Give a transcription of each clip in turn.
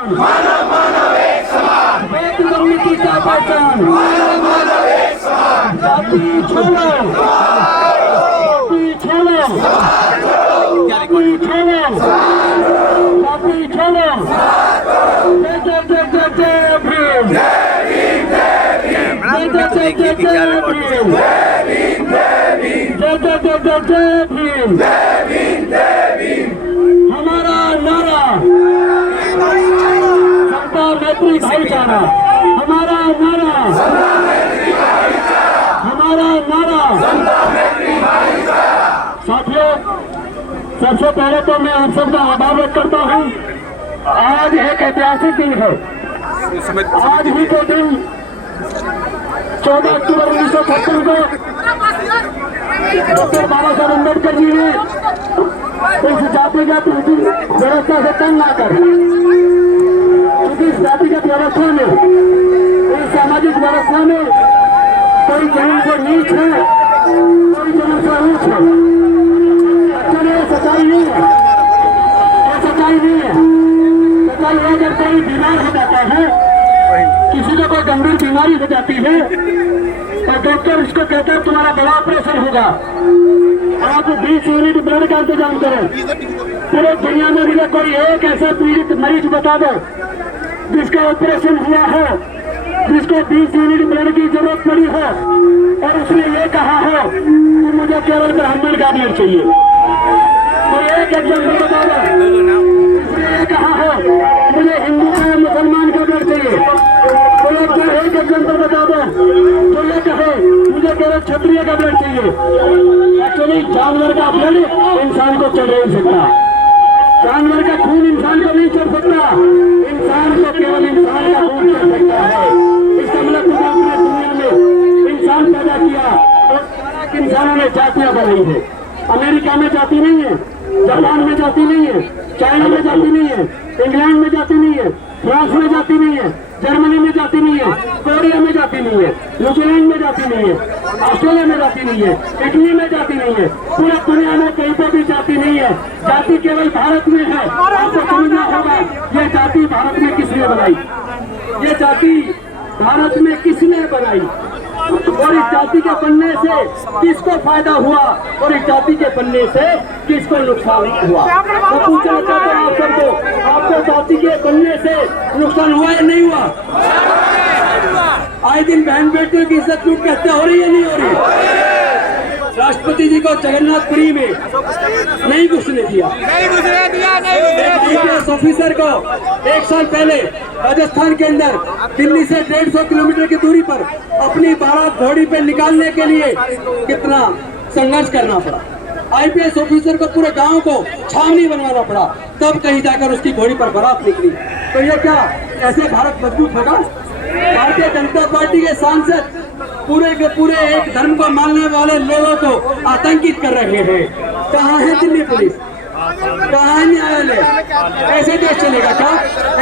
मानव मानव एक समान, व्यक्ति की क्या पहचान, मानव मानव एक समान, जाति छोड़ो, जाति छोड़ो, जाति छोड़ो, जाति छोड़ो, जय जय जय जय जय भीम, जय जय जय जय जय भीम, जय जय जय जय जय भीम, जय भीम, हमारा नारा समता मैत्री भाईचारा, हमारा नारा, हमारा नारा। साथियों, सबसे पहले तो मैं आप सबका आभार व्यक्त करता हूँ। आज एक ऐतिहासिक दिन है। आज ही के दिन 14 अक्टूबर 1970 को डॉक्टर बाबा साहब अम्बेडकर जी ने इस जातिगत व्यवस्था से तंग आकर, क्योंकि इस जातिगत व्यवस्था में, इस सामाजिक व्यवस्था में कोई जन्म से नीच है, कोई जन्म से ऊंच है। चलो ये सच्चाई नहीं है, ये सच्चाई नहीं है। सच्चाई है जब कोई बीमार हो जाता है, किसी को कोई गंभीर बीमारी हो जाती है तो डॉक्टर उसको कहता है तुम्हारा बड़ा ऑपरेशन होगा, आप 20 यूनिट ब्लड का इंतजाम करें। पूरे दुनिया में मुझे कोई एक ऐसा पीड़ित मरीज बता दो जिसका ऑपरेशन हुआ हो, जिसको 20 यूनिट ब्लड की जरूरत पड़ी हो और उसने ये कहा हो कि मुझे केवल ब्राह्मण का ब्लड चाहिए। कोई एक एग्जाम्पल बता दो उसने ये कहा हो मुझे हिंदू का मुसलमान का ब्लड चाहिए। कोई एक एग्जाम्पल बता दो तो ये कहे मुझे केवल क्षत्रिय का ब्लड चाहिए। एक्चुअली जानवर का ब्लड इंसान को चढ़ नहीं सकता, जानवर का खून इंसान को नहीं चढ़ सकता, इंसान को केवल इंसान का खून चढ़ सकता है। इसका मतलब पूरी दुनिया में इंसान पैदा किया और इंसानों ने जातियां बनाई है। अमेरिका में जाति नहीं है, जापान में जाति नहीं है, चाइना में जाति नहीं है, इंग्लैंड में जाति नहीं है, फ्रांस में जाति नहीं है, जर्मनी में जाति नहीं है, कोरिया में जाति नहीं है, न्यूजीलैंड में जाति नहीं है, ऑस्ट्रेलिया में जाति नहीं है, इटली में जाति नहीं है, पूरी दुनिया में कहीं पर भी जाति नहीं है। जाति केवल भारत में है। आपको समझना होगा ये जाति भारत में किसने बनाई, ये जाति भारत में किसने बनाई और इस जाति के बनने से किसको फायदा हुआ और इस जाति के बनने से किसको नुकसान हुआ। मैं पूछना चाहता हूँ आप सबको, आपको जाति के बनने से नुकसान हुआ या नहीं हुआ? आए दिन बहन बेटियों की इज्जत लूट के हत्या हो रही है, नहीं हो रही? राष्ट्रपति जी को जगन्नाथपुरी में नहीं घुसने दिया, IPS ऑफिसर को 1 साल पहले राजस्थान के अंदर दिल्ली से 150 किलोमीटर की दूरी पर अपनी बारात घोड़ी पे निकालने के लिए कितना संघर्ष करना पड़ा। IPS ऑफिसर को पूरे गांव को छावनी बनवाना पड़ा, तब कहीं जाकर उसकी घोड़ी पर बारात निकली। तो ये क्या ऐसे भारत मजबूत होगा? भारतीय जनता पार्टी के सांसद पूरे के पूरे एक धर्म को मानने वाले लोगों को आतंकित कर रहे हैं। कहाँ है दिल्ली पुलिस, कहाँ है न्यायालय? ऐसे देश चलेगा क्या?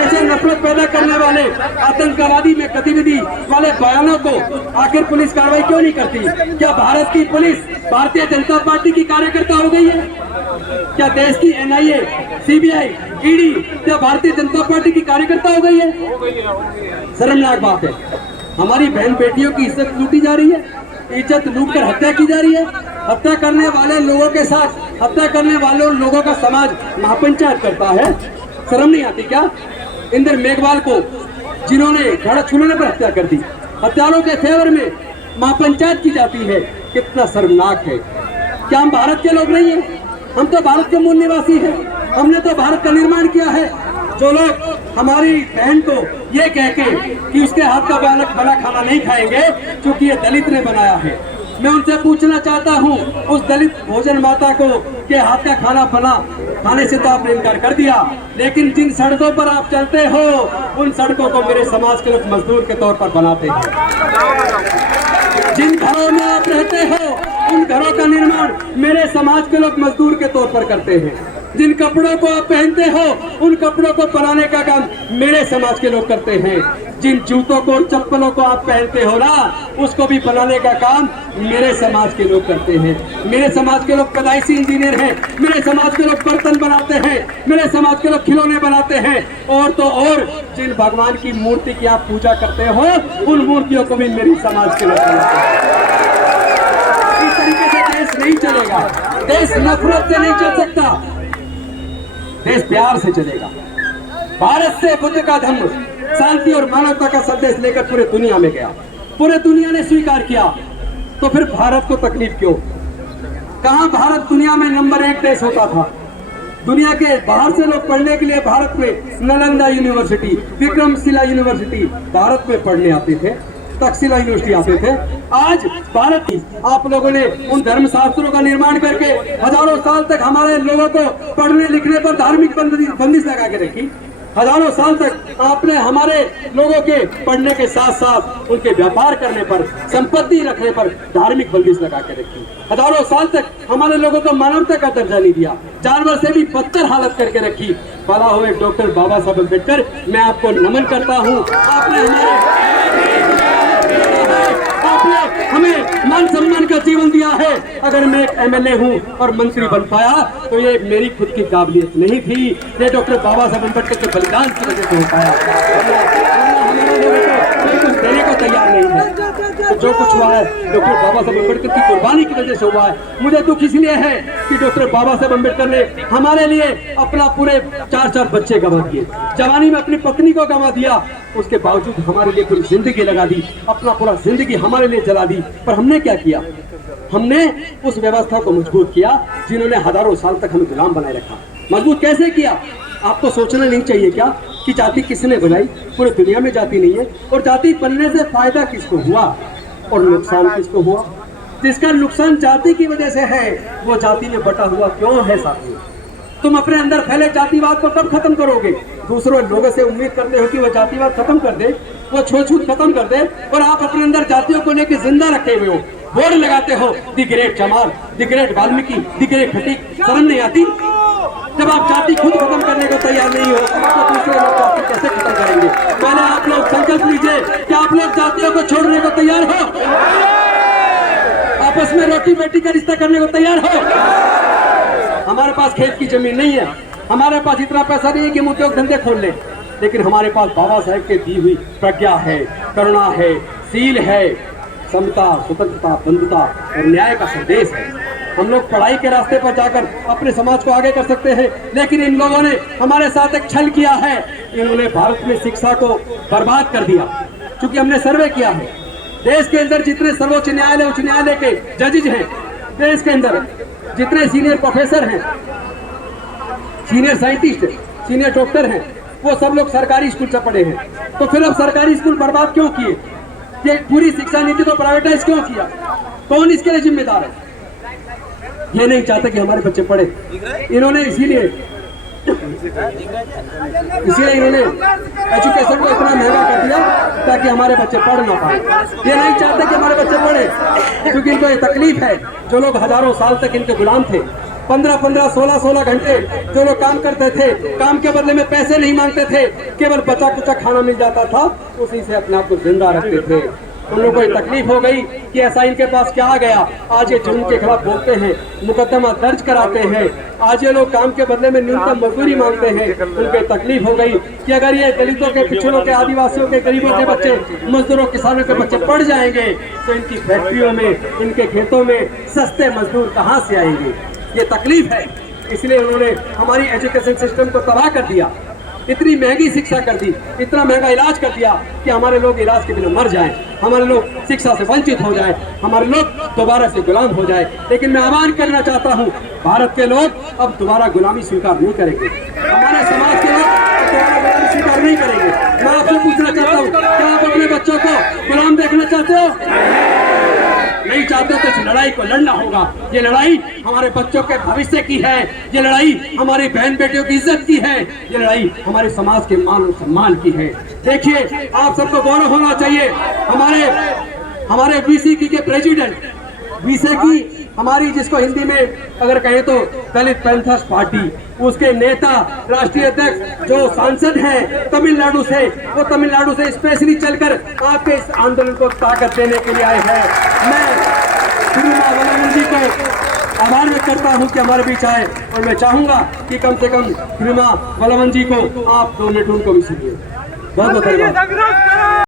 ऐसे नफरत पैदा करने वाले आतंकवादी में गतिविधि वाले बयानों को आखिर पुलिस कार्रवाई क्यों नहीं करती? क्या भारत की पुलिस भारतीय जनता पार्टी की कार्यकर्ता हो गई है? क्या देश की NIA, CBI, ED क्या भारतीय जनता पार्टी की कार्यकर्ता हो गई है? शर्मनाक बात है। हमारी बहन बेटियों की इज्जत लूटी जा रही है, इज्जत लूट कर हत्या की जा रही है। हत्या करने वाले लोगों के साथ हत्या करने वाले लोगों का समाज महापंचायत करता है। शर्म नहीं आती क्या? इंद्र मेघवाल को जिन्होंने घड़ा छूने पर हत्या कर दी, हत्यारों के फेवर में महापंचायत की जाती है। कितना शर्मनाक है। क्या हम भारत के लोग नहीं हैं? हम तो भारत के मूल निवासी हैं, हमने तो भारत का निर्माण किया है। जो लोग हमारी बहन को ये कह के कि उसके हाथ का बना खाना नहीं खाएंगे क्योंकि ये दलित ने बनाया है, मैं उनसे पूछना चाहता हूँ, उस दलित भोजन माता को के हाथ का खाना बना खाने से तो आपने इनकार कर दिया, लेकिन जिन सड़कों पर आप चलते हो उन सड़कों को मेरे समाज के लोग मजदूर के तौर पर बनाते हैं। जिन घरों में आप रहते हो उन घरों का निर्माण मेरे समाज के लोग मजदूर के तौर पर करते हैं। जिन कपड़ों को आप पहनते हो उन कपड़ों को बनाने का काम मेरे समाज के लोग करते हैं। जिन जूतों को और चप्पलों को आप पहनते हो ना, उसको भी बनाने का काम मेरे समाज के लोग करते हैं। मेरे समाज के लोग पैदाइशी इंजीनियर हैं, मेरे समाज के लोग बर्तन बनाते हैं, मेरे समाज के लोग खिलौने बनाते हैं, और तो और जिन भगवान की मूर्ति की आप पूजा करते हो, उन मूर्तियों को भी मेरे समाज के लोग बनाते हैं। इस तरीके से देश नहीं चलेगा। देश नफरत से नहीं चल सकता, देश प्यार से चलेगा। भारत से बुद्ध का धर्म शांति और मानवता का संदेश लेकर पूरे दुनिया में गया, पूरे दुनिया ने स्वीकार किया, तो फिर भारत को तकलीफ क्यों? कहां भारत दुनिया में नंबर 1 देश होता था? दुनिया के बाहर से लोग पढ़ने के लिए भारत में नालंदा यूनिवर्सिटी, विक्रमशिला यूनिवर्सिटी भारत में पढ़ने आते थे, तक्षशिला यूनिवर्सिटी आते थे। आज भारत की आप लोगों ने उन धर्म शास्त्रों का निर्माण करके हजारों साल तक हमारे लोगों को पढ़ने लिखने पर धार्मिक बंदिश लगा के रखी। हजारों साल तक आपने हमारे लोगों के पढ़ने के साथ साथ उनके व्यापार करने पर, संपत्ति रखने पर धार्मिक बंदिश लगा के रखी। हजारों साल तक हमारे लोगों को मानवता का दर्जा नहीं दिया, जानवर से भी बदतर हालत करके रखी। भला हुए डॉक्टर बाबा साहब अम्बेडकर, मैं आपको नमन करता हूँ। आपने हमें मान सम्मान का जीवन दिया है। अगर मैं एक MLA हूँ और मंत्री बन पाया तो ये मेरी खुद की काबिलियत नहीं थी, ये डॉक्टर बाबा साहब अम्बेडकर के बलिदान की वजह से हो पाया। हमारे लोगों को कोई कुछ देने को तैयार नहीं है, तो जो कुछ हुआ है डॉक्टर बाबा साहब अम्बेडकर की कुर्बानी की वजह से हुआ है। मुझे दुख इसलिए है कि डॉक्टर बाबा साहब अम्बेडकर ने हमारे लिए अपना पूरे 4 बच्चे गंवा दिए, जवानी में अपनी पत्नी को गंवा दिया, उसके बावजूद हमारे लिए पूरी जिंदगी लगा दी, अपना पूरा जिंदगी हमारे लिए जला दी। पर हमने क्या किया? हमने उस व्यवस्था को मजबूत किया जिन्होंने हजारों साल तक हमें गुलाम बनाए रखा। मजबूत कैसे किया? आपको सोचना नहीं चाहिए क्या कि जाति किसने बनाई? पूरी दुनिया में जाति नहीं है, और जाति बनने से फायदा किसको हुआ और नुकसान किसको हुआ? जिसका नुकसान जाति की वजह से है, वो जाति में बटा हुआ क्यों है? साथियों, तुम अपने अंदर फैले जातिवाद को कब खत्म करोगे? दूसरों लोगों से उम्मीद करते हो कि वो जातिवाद खत्म कर दे, वो छूत खत्म कर दे, और आप अपने अंदर जातियों को लेकर जिंदा रखे हुए हो, बोर्ड लगाते हो, द ग्रेट चमार, the great Valmiki, the great Khatik. शर्म नहीं आती? जब आप जाति खुद खत्म करने को तैयार नहीं हो तो दूसरे लोग जाति कैसे खत्म करेंगे? पहले आप लोग संकल्प लीजिए कि आप लोग जातियों को छोड़ने को तैयार हो, आपस में रोटी बेटी का रिश्ता करने को तैयार हो। हमारे पास खेत की जमीन नहीं है, हमारे पास इतना पैसा नहीं है कि हम उद्योग धंधे खोल लें, लेकिन हमारे पास बाबा साहेब के दी हुई प्रज्ञा है, करुणा है, सील है, समता, स्वतंत्रता, बंधुता और न्याय का संदेश है। हम लोग पढ़ाई के रास्ते पर जाकर अपने समाज को आगे कर सकते हैं, लेकिन इन लोगों ने हमारे साथ एक छल किया है। इन्होंने भारत में शिक्षा को बर्बाद कर दिया। क्योंकि हमने सर्वे किया है, देश के अंदर जितने सर्वोच्च न्यायालय, उच्च न्यायालय के जजेज हैं, देश के अंदर जितने सीनियर प्रोफेसर हैं, सीनियर साइंटिस्ट, सीनियर डॉक्टर हैं, वो सब लोग सरकारी स्कूल से पढ़े हैं। तो फिर अब सरकारी स्कूल बर्बाद क्यों किए? ये पूरी शिक्षा नीति को प्राइवेटाइज क्यों किया? कौन इसके लिए जिम्मेदार है? ये नहीं चाहते कि हमारे बच्चे पढ़े, इन्होंने इसीलिए इन्होंने एजुकेशन को इतना महंगा कर दिया ताकि हमारे बच्चे पढ़ ना पाए। ये नहीं चाहते कि हमारे बच्चे पढ़े, क्योंकि इनको ये तकलीफ है। जो लोग हजारों साल तक इनके गुलाम थे, 15-15, 16-16 घंटे जो लोग काम करते थे, काम के बदले में पैसे नहीं मांगते थे, केवल बचा कुचा खाना मिल जाता था, उसी से अपने आप को जिंदा रखते थे। उन लोगों को ये तकलीफ हो गई कि ऐसा इनके पास क्या आ गया। आज ये जुर्म के खिलाफ बोलते हैं, मुकदमा दर्ज कराते हैं। आज ये लोग काम के बदले में न्यूनतम मजदूरी मांगते हैं। उनको तकलीफ हो गई कि अगर ये दलितों के, पिछड़ों के, आदिवासियों के, गरीबों के बच्चे, मजदूरों, किसानों के बच्चे पढ़ जाएंगे तो इनकी फैक्ट्रियों में, इनके खेतों में सस्ते मजदूर कहाँ से आएंगे? ये तकलीफ है। इसलिए उन्होंने हमारी एजुकेशन सिस्टम को तबाह कर दिया, इतनी महंगी शिक्षा कर दी, इतना महंगा इलाज कर दिया कि हमारे लोग इलाज के बिना मर जाएं, हमारे लोग शिक्षा से वंचित हो जाएं, हमारे लोग दोबारा से गुलाम हो जाएं। लेकिन मैं आह्वान करना चाहता हूं, भारत के लोग अब दोबारा गुलामी स्वीकार नहीं करेंगे, हमारे समाज के लोग दोबारा गुलामी स्वीकार नहीं करेंगे। मैं आपसे पूछना चाहता हूँ, क्या आप अपने बच्चों को गुलाम देखना चाहते हो? नहीं चाहते तो इस लड़ाई को लड़ना होगा। ये लड़ाई हमारे बच्चों के भविष्य की है, ये लड़ाई हमारी बहन बेटियों की इज्जत की है, ये लड़ाई हमारे समाज के मान और सम्मान की है। देखिए, आप सबको गौरव होना चाहिए। हमारे VCQ के प्रेसिडेंट, VCQ हमारी जिसको हिंदी में अगर कहें तो दलित पैंथर्स पार्टी, उसके नेता राष्ट्रीय अध्यक्ष जो सांसद हैं तमिलनाडु से, वो तमिलनाडु से स्पेशली चलकर आपके इस आंदोलन को ताकत देने के लिए आए हैं। मैं तिरुमा वलमन जी को आभार व्यक्त करता हूं कि हमारे बीच आए, और मैं चाहूंगा कि कम से कम तिरुमा वलमन जी को आप 2 मिनट उनको भी सुनिए। बहुत बहुत धन्यवाद।